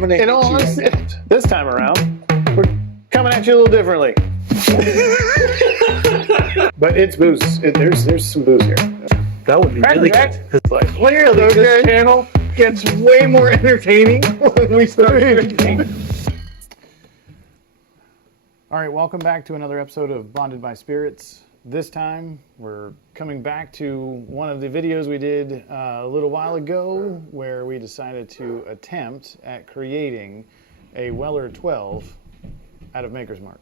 I'm gonna. In all honesty, this time around, we're coming at you a little differently. But it's booze. There's some booze here. That would be Cracker really Jack. good. Like, Clearly, this channel gets way more entertaining when we start drinking. all right, welcome back to another episode of Bonded by Spirits. This time, we're coming back to one of the videos we did a little while ago where we decided to attempt at creating a Weller 12 out of Maker's Mark.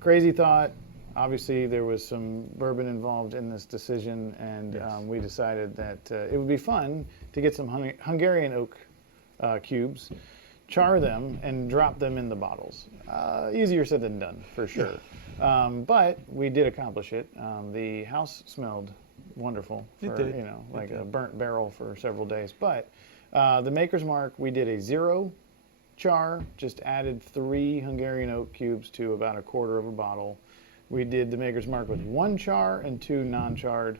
Crazy thought. Obviously, there was some bourbon involved in this decision, and we decided that it would be fun to get some Hungarian oak cubes, char them, and drop them in the bottles. Easier said than done, for sure. But we did accomplish it. The house smelled wonderful for, like a burnt barrel for several days. But the Maker's Mark, we did a 0 char, just added 3 Hungarian oak cubes to about a quarter of a bottle. We did the Maker's Mark with 1 char and 2 non-charred.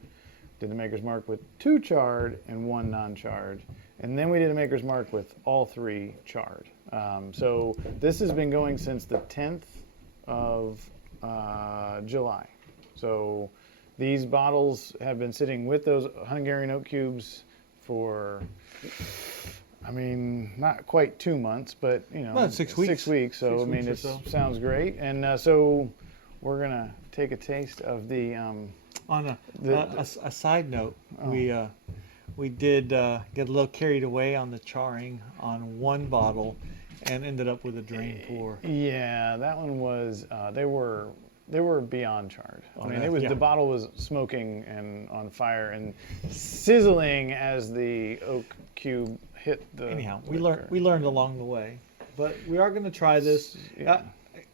Did the Maker's Mark with 2 charred and 1 non-charred. And then we did a Maker's Mark with all 3 charred. So this has been going since the 10th of July. So these bottles have been sitting with those Hungarian oak cubes for, I mean, not quite 2 months, but About 6 weeks. 6 weeks. So I mean, it sounds great. And so we're gonna take a taste of the. On a side note, we did get a little carried away on the charring on one bottle, and ended up with a drain pour. Yeah, that one was. They were beyond charred. I mean, it was the bottle was smoking and on fire and sizzling as the oak cube hit the. Anyhow, we learned along the way, but we are going to try this. Yeah.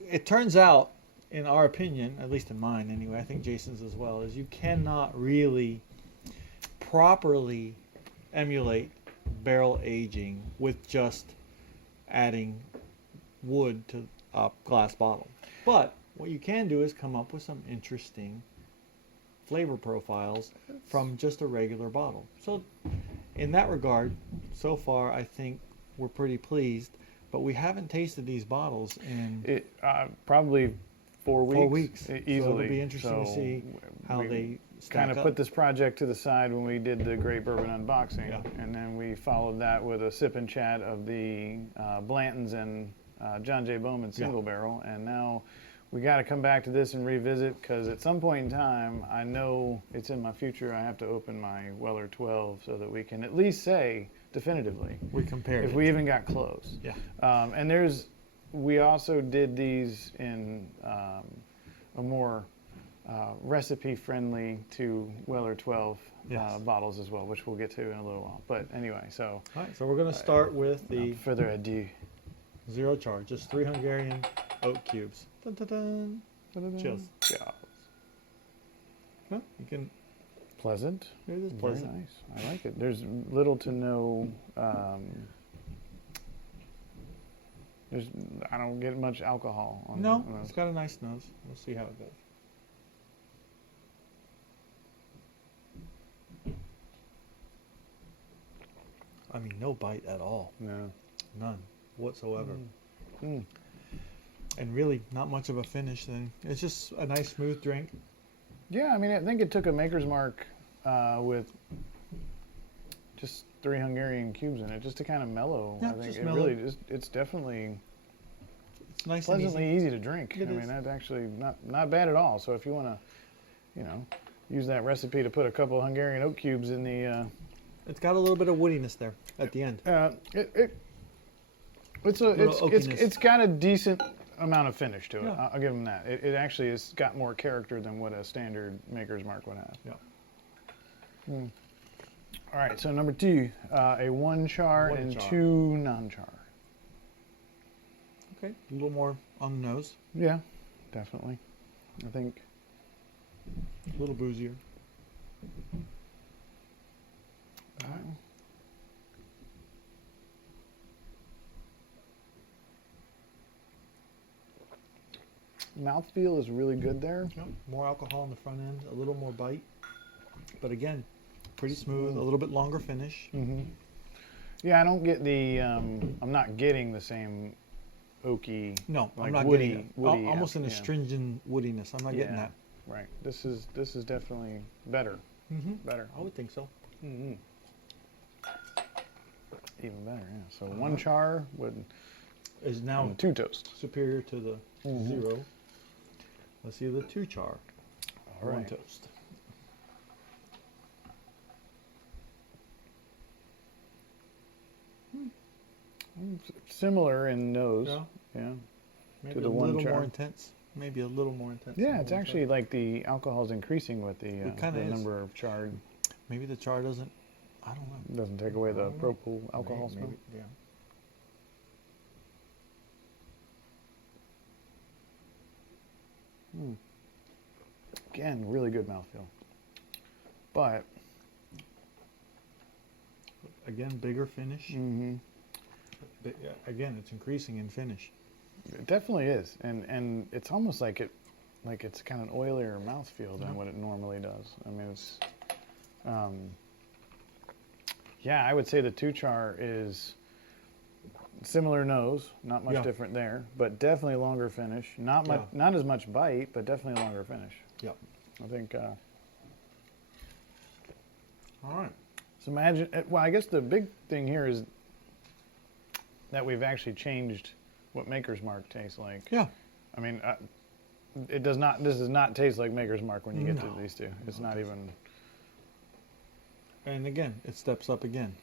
It turns out, in our opinion, at least in mine anyway, I think Jason's as well, is you cannot really properly emulate barrel aging with just adding wood to a glass bottle. But what you can do is come up with some interesting flavor profiles from just a regular bottle. So in that regard, so far I think we're pretty pleased, but we haven't tasted these bottles in probably 4 weeks. 4 weeks. Easily. So it'll be interesting to see how they stack kind of up. put this project to the side when we did the Great Bourbon Unboxing, and then we followed that with a sip and chat of the Blanton's and John J. Bowman single barrel, and now we got to come back to this and revisit, because at some point in time, I know it's in my future, I have to open my Weller 12 so that we can at least say definitively we compared if we even got close. Yeah. And we also did these in a more recipe-friendly to Weller 12 bottles as well, which we'll get to in a little while. But anyway, so... All right, so we're going to start with the without further ado. 0 char, just 3 Hungarian oak cubes. Dun, dun, dun. Cheers. Cheers. Well, you can... Pleasant. It is Very pleasant. nice. I like it. There's little to no... I don't get much alcohol on No, those. it's got a nice nose. We'll see how it goes. I mean, no bite at all. No. None whatsoever. Mm. And really not much of a finish then. It's just a nice smooth drink. Yeah, I mean, I think it took a Maker's Mark with just 3 Hungarian cubes in it, just to kind of mellow. Yeah, I think just it mellow. really it's definitely It's nice pleasantly and easy to drink. It I mean, is. that's actually not bad at all. So if you want to, use that recipe to put a couple Hungarian oak cubes in the. It's got a little bit of woodiness there at the end. It's got a decent amount of finish to it. Yeah. I'll give them that. It actually has got more character than what a standard Maker's Mark would have. Yeah. All right, so number 2, a 1 char and 2 non-char. Okay, a little more on the nose. Yeah, definitely. I think. A little boozier. Mouthfeel is really good there. Yep. More alcohol on the front end, a little more bite. But again, pretty smooth, a little bit longer finish. Mm-hmm. Yeah, I don't get the. I'm not getting the same oaky. No, like I'm not woody, getting it. woody, Almost an yeah. astringent woodiness. I'm not getting Yeah. that. Right. This is definitely better. Mm-hmm. Better. I would think so. Mm-hmm. Even better. Yeah. So Uh-huh. one char with Is now and 2 toast. superior to the Mhm. 0. Let's see the 2 char. All 1 right. toast. Similar in nose. Yeah. Yeah. Maybe the a one little char. more intense. Maybe a little more intense. Yeah, than it's the one actually char. like the alcohol's increasing with the kinda is. number of charred. Maybe the char doesn't. I don't know. Doesn't take away the propyl alcohol Maybe, smell. maybe, yeah. Again, really good mouthfeel. But Again, bigger finish. mhm, Again, it's increasing in finish. it definitely is, and it's almost like it's kind of an oilier mouthfeel than Yeah. what it normally does. I mean, it's yeah, I would say the 2 char is similar nose, not much Yeah. different there, but definitely longer finish. Not much, Yeah. not as much bite, but definitely longer finish. Yep. I think. All right. So imagine. Well, I guess the big thing here is that we've actually changed what Maker's Mark tastes like. Yeah. I mean, it does not. This does not taste like Maker's Mark when you get No. to these two. It's not even And again, it steps up again.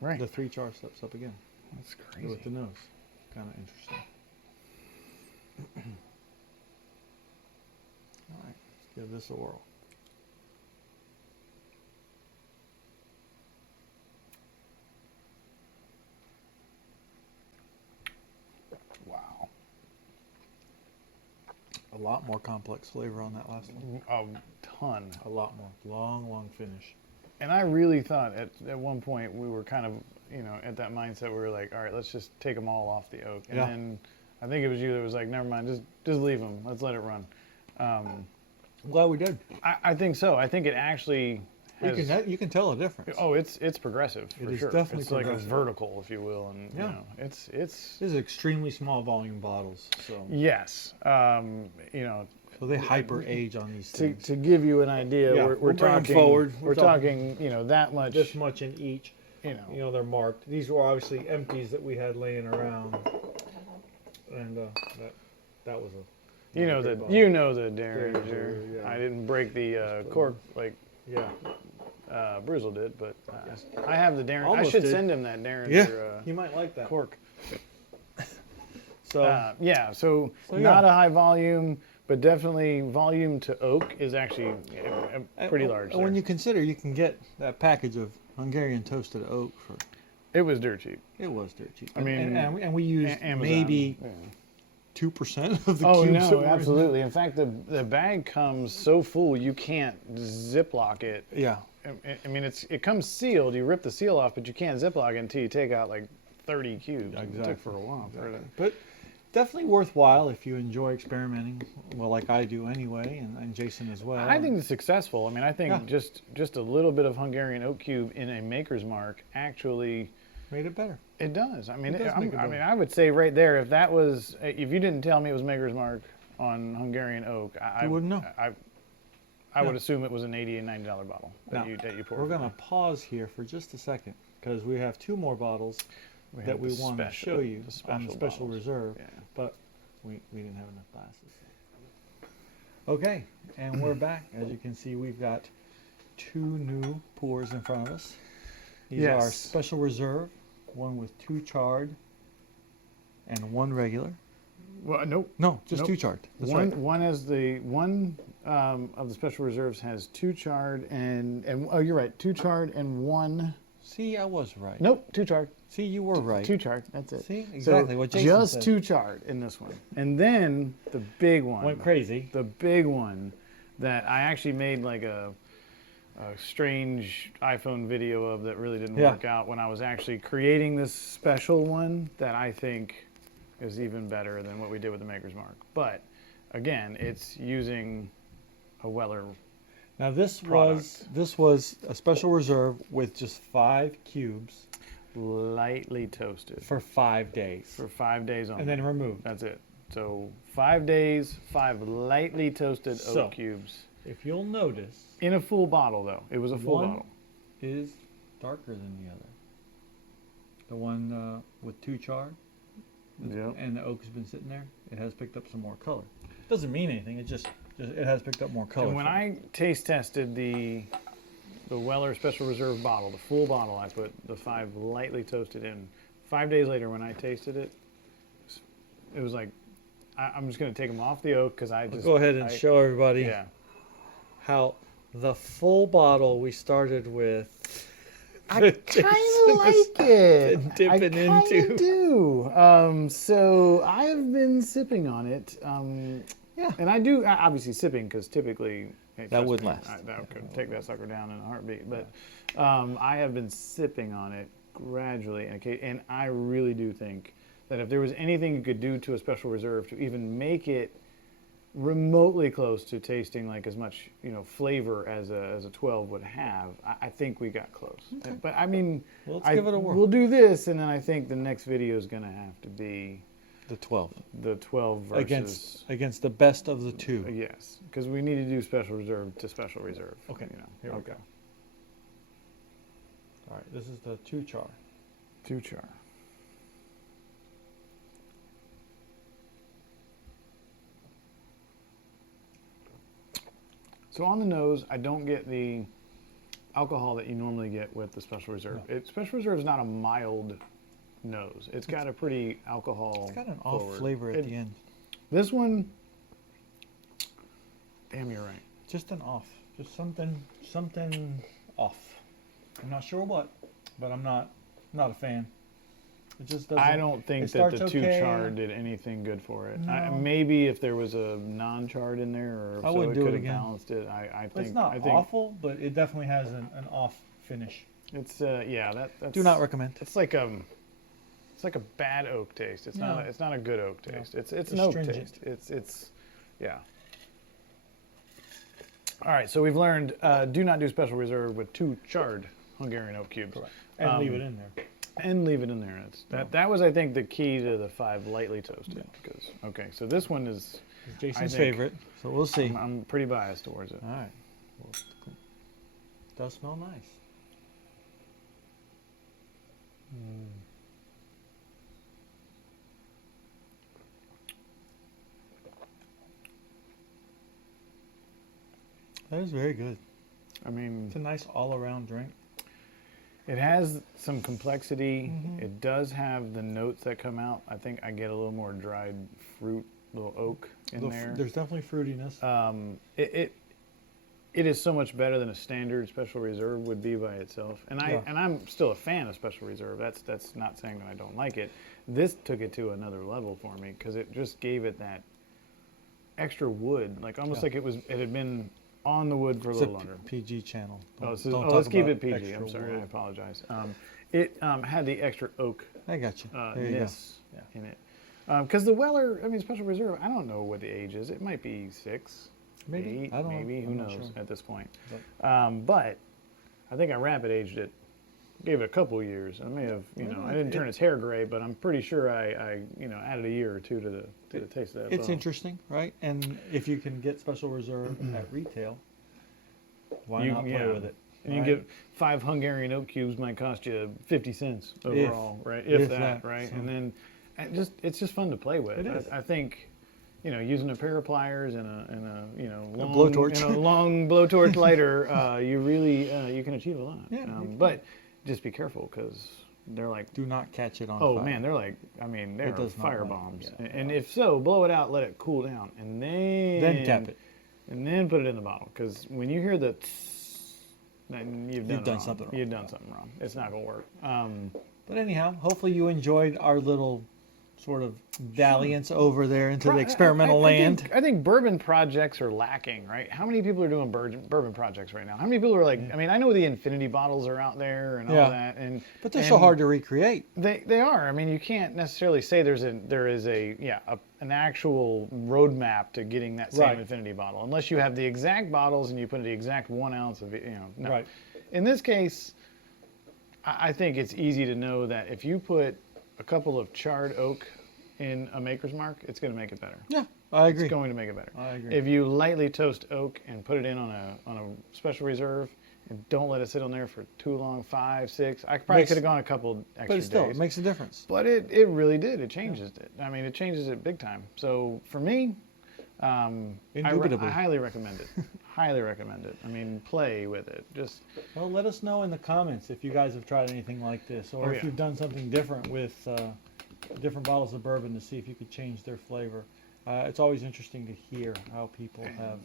right. The 3 char steps up again That's with crazy. the nose. Kind of interesting. All right. Let's give this a whirl. Wow. A lot more complex flavor on that last one. A ton. A lot more. Long, long finish. And I really thought at one point we were kind of, at that mindset where we were like, all right, let's just take them all off the oak. And Yeah. then I think it was you that was like, never mind, just leave them. Let's let it run. I'm glad we did. I think so. I think it actually has. You can tell a difference. Oh, it's progressive for It is sure. definitely it's like a progressive. vertical, if you will, and Yeah. it's This is extremely small volume bottles, so yes. so they hyper age on these To, things. to give you an idea, Yeah, we're we'll bring 'em talking forward. We're We're talking, that much. This much in each. You know, You know, they're marked. These were obviously empties that we had laying around, and that was a. you not a know big the bottle. Derringer. Derringer, yeah. I didn't break the cork like Yeah. Bruzel did, but I have the Derringer. I Almost should did. send him that Derringer Yeah. You might like that. cork. So Yeah, so So, not yeah. a high volume, but definitely volume to oak is actually pretty large. And when there. you consider you can get that package of Hungarian toasted oak for It was dirt cheap. it was dirt cheap. I mean, and we used Amazon. maybe Yeah. 2% of the Oh cubes. that no, were in- absolutely. In fact, the bag comes so full you can't Ziploc it. Yeah. I mean, it comes sealed. You rip the seal off, but you can't Ziploc it until you take out like 30 cubes. It Exactly. took for a while. For it. But definitely worthwhile if you enjoy experimenting. Well, like I do anyway, and Jason as well. I think it's successful. I mean, I think Yeah. just a little bit of Hungarian oak cube in a Maker's Mark actually made it better. it does. I mean, It does make it better. I would say right there, if you didn't tell me it was Maker's Mark on Hungarian oak, I You wouldn't know. I would Yeah. assume it was an $80 and $90 bottle that Now, you poured. We're going to pause here for just a second because we have 2 more bottles that have we the want to special- show you the on the special bottles. reserve, Yeah. but we didn't have enough glasses. Okay, and we're back. As you can see, we've got 2 new pours in front of us. These are Yes. special reserve, one with 2 charred and 1 regular. Well, nope. No, just Nope. 2 charred. That's one right. one is the one of the special reserves has 2 charred and oh, you're right, 2 charred and 1. See, I was right. Nope, 2 charred. See, you were right. 2 charred. That's it. See, exactly so what Jason just said. 2 charred in this one, and then the big one. Went crazy. The big one that I actually made like a strange iPhone video of that really didn't Yeah. work out when I was actually creating this special one that I think is even better than what we did with the Maker's Mark. But again, it's using a Weller. Now this product. was a special reserve with just 5 cubes. lightly toasted for 5 days. for 5 days only. And then removed. That's it. So 5 days, 5 lightly toasted So- oak cubes. If you'll notice, In a full bottle, though. It was a full one bottle. is darker than the other. The one with 2 char, Yep. and the oak has been sitting there, it has picked up some more color. Doesn't mean anything, it just it has picked up more color. And when I taste tested the Weller Special Reserve bottle, the full bottle, I put the 5 lightly toasted in. 5 days later, when I tasted it, it was like, I'm just going to take them off the oak because I just... Go ahead and show everybody Yeah. how the full bottle we started with. I kind of like it. dipping I kind into. of do. So I've been sipping on it. Yeah. And I do, obviously sipping because typically... hey, trust would me, last. That could take that sucker down in a heartbeat. But I have been sipping on it gradually. And I really do think that if there was anything you could do to a Special Reserve to even make it remotely close to tasting like as much flavor as a 12 would have, I think we got close. But I mean, Well, let's give it a whirl. We'll do this, and then I think the next video is going to have to be The 12. the 12 versus Against the best of the two. yes, because we need to do Special Reserve to Special Reserve. Okay, here we go. All right, this is the 2 char. 2 char. So on the nose, I don't get the alcohol that you normally get with the Special Reserve. No. Special Reserve is not a mild nose. It's got a pretty alcohol. It's got an off forward. flavor at the end. This one, damn, you're right. Just an off. Just something off. I'm not sure what, but I'm not a fan. It just doesn't. I don't think it that the starts 2 okay. char did anything good for it. No. Maybe if there was a non-charred in there, or I so wouldn't it do it could have again. balanced it. I think It's not I think awful, but it definitely has an off finish. It's that's Do not recommend. It's like a bad oak taste. It's No. not a good oak taste. It's an It's oak stringent. taste. It's yeah. All right, so we've learned do not do Special Reserve with 2 charred Hungarian oak cubes. And leave it in there. And leave it in there. That was, I think, the key to the 5 lightly toasted. Because okay, so this one is It's Jason's I think- favorite, so we'll see. I'm pretty biased towards it. All right. Well, it does smell nice. That is very good. I mean, It's a nice all-around drink. it has some complexity. Mhm. It does have the notes that come out. I think I get a little more dried fruit, little oak in there. There's definitely fruitiness. It is so much better than a standard Special Reserve would be by itself. And Yeah. I'm still a fan of Special Reserve. That's not saying that I don't like it. This took it to another level for me because it just gave it that extra wood, like almost Yeah. like it had been on the wood for a It's little longer. PG channel. Let's talk keep about it PG. extra I'm sorry, I wood. apologize. It had the extra oak I got you. There you go. ness Yeah. in it. Because the Weller, I mean, Special Reserve, I don't know what the age is. It might be 6, Maybe. 8, I don't know. maybe. Who I'm not knows sure. at this point? But I think I rapid aged it, gave it a couple years. I may have, I didn't turn its hair gray, but I'm pretty sure I added a year or two to the taste of that. It's bone. interesting, right? And if you can get Special Reserve at retail, why You- not play yeah. with it? And you right? get 5 Hungarian oak cubes might cost you 50 cents overall, right? if If that, that, right? so. And then it's just fun to play with. It is. I think, using a pair of pliers and a long blowtorch. and a long blowtorch lighter, you really you can achieve a lot. Yeah, you can. But just be careful because they're like, Do not catch it on oh fire. man, they're like, I mean, they're does not fire like- bombs. yeah. And if so, blow it out, let it cool down, and Then cap it. and then put it in the bottle. Because when you hear the then you've done, done wrong. something wrong. You've done something wrong. It's not gonna work. But anyhow, hopefully you enjoyed our little sort of dalliance over there into the experimental land. I think bourbon projects are lacking, right? How many people are doing bourbon projects right now? How many people are like? I mean, I know the infinity bottles are out there and all Yeah. that, and But they're so hard to recreate. They are. I mean, you can't necessarily say there is an actual roadmap to getting that same Right. infinity bottle, unless you have the exact bottles and you put the exact 1 ounce of it. No. Right. In this case, I think it's easy to know that if you put a couple of charred oak in a Maker's Mark, it's going to make it better. Yeah, I agree. It's going to make it better. I agree. If you lightly toast oak and put it in on a special reserve and don't let it sit on there for too long, 5, 6, I probably could have gone a couple extra But still, days. it makes a difference. But it really did. It changes it. I mean, it changes it big time. So for me, I Indubitably. highly recommend it. Highly recommend it. I mean, play with it. Just Well, let us know in the comments if you guys have tried anything like this, or Oh, if yeah. you've done something different with different bottles of bourbon to see if you could change their flavor. It's always interesting to hear how people have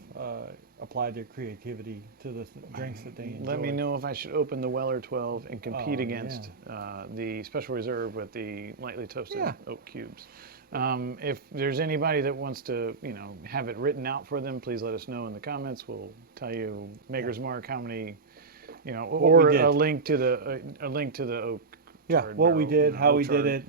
applied their creativity to the drinks that they enjoy. let me know if I should open the Weller 12 and compete Oh, against the Special Reserve with the lightly toasted Yeah. oak cubes. If there's anybody that wants to, have it written out for them, please let us know in the comments. We'll tell you Maker's Mark how many, or did. a link to the oak. Yeah, charred what we barrel, did, how oak we did charred, it,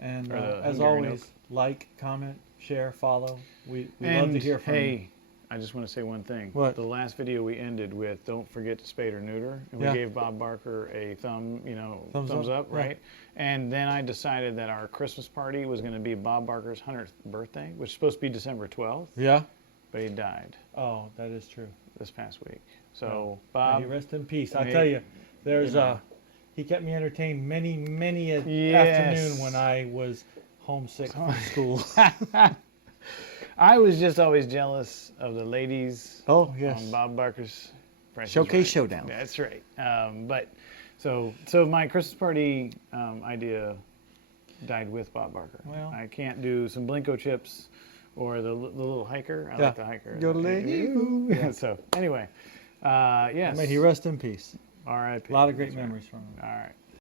and or the as Hungarian always, oak. like, comment, share, follow. We love And to hear from you. hey, I just want to say one thing. What? The last video we ended with, don't forget to spade or neuter, and Yeah. we gave Bob Barker a thumbs up, yeah. right? And then I decided that our Christmas party was going to be Bob Barker's 100th birthday, which is supposed to be December 12th, Yeah. but he died Oh, that is true. this past week. So May Bob, he rest in peace. I may- tell you, there's you know. he kept me entertained many a Yes. afternoon when I was homesick from school. I was just always jealous of the ladies Oh yes. on Bob Barker's Price is Showcase Right. Showdown. That's right. But so my Christmas party idea died with Bob Barker. Well. I can't do some Blinko chips or the little hiker. I Yeah. like the hiker. Yodeling. Yeah. So anyway, yes. May he rest in peace. R.I.P. A lot of great That's right. memories from him. All right.